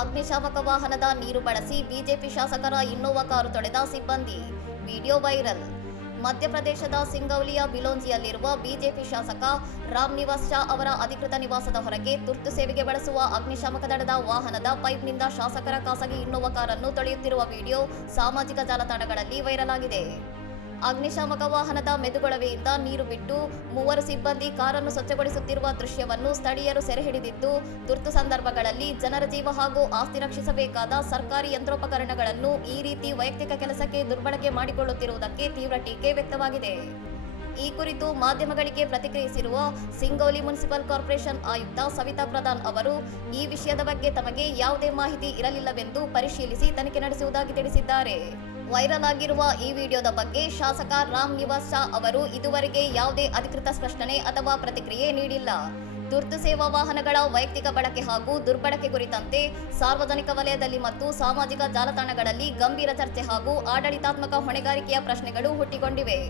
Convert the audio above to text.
ಅಗ್ನಿಶಾಮಕ ವಾಹನದ ನೀರು ಬಳಸಿ ಬಿಜೆಪಿ ಶಾಸಕರ ಇನ್ನೋವಾ ಕಾರು ತೊಳೆದ ಸಿಬ್ಬಂದಿ. Video viral. ಮಧ್ಯಪ್ರದೇಶದ ಸಿಂಗೌಲಿಯ ಬಿಲೋಂಜಿಯಲ್ಲಿರುವ ಬಿಜೆಪಿ ಶಾಸಕ ರಾಮ್ ನಿವಾಸ್ ಶಾ ಅವರ ಅಧಿಕೃತ ನಿವಾಸದ ಹೊರಗೆ ತುರ್ತು ಸೇವೆಗೆ ಬಳಸುವ ಅಗ್ನಿಶಾಮಕ ದಳದ ವಾಹನದ ಪೈಪ್ನಿಂದ ಶಾಸಕರ ಖಾಸಗಿ ಇನ್ನೋವಾ ಕಾರನ್ನು ತೊಳೆಯುತ್ತಿರುವ ವಿಡಿಯೋ ಸಾಮಾಜಿಕ ಜಾಲತಾಣಗಳಲ್ಲಿ ವೈರಲ್ ಆಗಿದೆ. ಅಗ್ನಿಶಾಮಕ ವಾಹನದ ಮೆದುಗೊಳವೆಯಿಂದ ನೀರು ಬಿಟ್ಟು ಮೂವರು ಸಿಬ್ಬಂದಿ ಕಾರನ್ನು ಸ್ವಚ್ಛಗೊಳಿಸುತ್ತಿರುವ ದೃಶ್ಯವನ್ನು ಸ್ಥಳೀಯರು ಸೆರೆ ಹಿಡಿದಿದ್ದು, ತುರ್ತು ಸಂದರ್ಭಗಳಲ್ಲಿ ಜನರ ಜೀವ ಹಾಗೂ ಆಸ್ತಿ ರಕ್ಷಿಸಬೇಕಾದ ಸರ್ಕಾರಿ ಯಂತ್ರೋಪಕರಣಗಳನ್ನು ಈ ರೀತಿ ವೈಯಕ್ತಿಕ ಕೆಲಸಕ್ಕೆ ದುರ್ಬಳಕೆ ಮಾಡಿಕೊಳ್ಳುತ್ತಿರುವುದಕ್ಕೆ ತೀವ್ರ ಟೀಕೆ ವ್ಯಕ್ತವಾಗಿದೆ. ಈ ಕುರಿತು ಮಾಧ್ಯಮಗಳಿಗೆ ಪ್ರತಿಕ್ರಿಯಿಸಿರುವ ಸಿಂಗೌಲಿ ಮುನ್ಸಿಪಲ್ ಕಾರ್ಪೊರೇಷನ್ ಆಯುಕ್ತ ಸವಿತಾ ಪ್ರಧಾನ್ ಅವರು, ಈ ವಿಷಯದ ಬಗ್ಗೆ ತಮಗೆ ಯಾವುದೇ ಮಾಹಿತಿ ಇರಲಿಲ್ಲವೆಂದು ಪರಿಶೀಲಿಸಿ ತನಿಖೆ ನಡೆಸುವುದಾಗಿ ತಿಳಿಸಿದ್ದಾರೆ. ವೈರಲ್ ಆಗಿರುವ ಈ ವಿಡಿಯೋದ ಬಗ್ಗೆ ಶಾಸಕ ರಾಮ್ ನಿವಾಸ್ ಶಾ ಅವರು ಇದುವರೆಗೆ ಯಾವುದೇ ಅಧಿಕೃತ ಸ್ಪಷ್ಟನೆ ಅಥವಾ ಪ್ರತಿಕ್ರಿಯೆ ನೀಡಿಲ್ಲ. ತುರ್ತು ಸೇವಾ ವಾಹನಗಳ ವೈಯಕ್ತಿಕ ಬಳಕೆ ಹಾಗೂ ದುರ್ಬಳಕೆ ಕುರಿತಂತೆ ಸಾರ್ವಜನಿಕ ವಲಯದಲ್ಲಿ ಮತ್ತು ಸಾಮಾಜಿಕ ಜಾಲತಾಣಗಳಲ್ಲಿ ಗಂಭೀರ ಚರ್ಚೆ ಹಾಗೂ ಆಡಳಿತಾತ್ಮಕ ಹೊಣೆಗಾರಿಕೆಯ ಪ್ರಶ್ನೆಗಳು ಹುಟ್ಟಿಕೊಂಡಿವೆ.